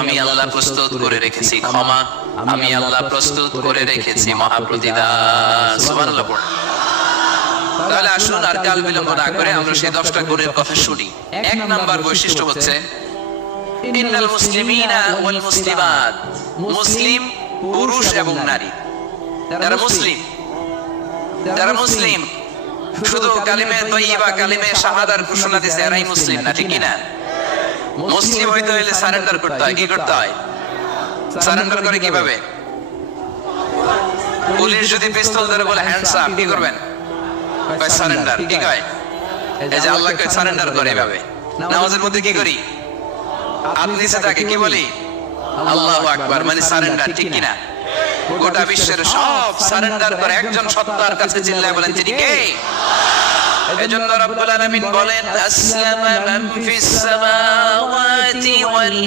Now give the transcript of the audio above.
আমি আল্লাহ প্রস্তুত করে রেখেছি ক্ষমা, আমি আল্লাহ প্রস্তুত করে রেখেছি মহাপ্রতিদান। সুবহানাল্লাহ। তাহলে আসুন আর কাল বিলম্ব না করে আমরা সেই 10টা গুণের কথা শুনি। 1 নাম্বার বৈশিষ্ট্য হচ্ছে ইন্নাল মুসলিমিনা ওয়াল মুসলিমাত, মুসলিম পুরুষ এবং নারী যারা মুসলিম শুধু কালিমে তয়্যিবা কালিমে শাহাদার ঘোষণা দিয়েছে এরাই মুসলিম না, ঠিক কি না? মুসলিম হইতে হলে সারেন্ডার করতে হয়। কি করতে হয়? সারেন্ডার করে কিভাবে? পুলিশ যদি পিস্তল ধরে বলে হ্যান্ডস আপ, কি করবেন? কয় সারেন্ডার। কি কয়? এই যে আল্লাহ কয় সারেন্ডার করে এভাবে। নামাজের মধ্যে কি করি? হাত নিচে থাকে, কি বলি? আল্লাহু আকবার, মানে সারেন্ডার, ঠিক কি না? গোটা বিশ্বের সব সারেন্ডার করে একজন সত্তার কাছে চিল্লায় বলেন তিনি কে? এজন্য রব্বুল আলামিন বলেন আসলামা মান ফিস সামাওয়াতি ওয়াল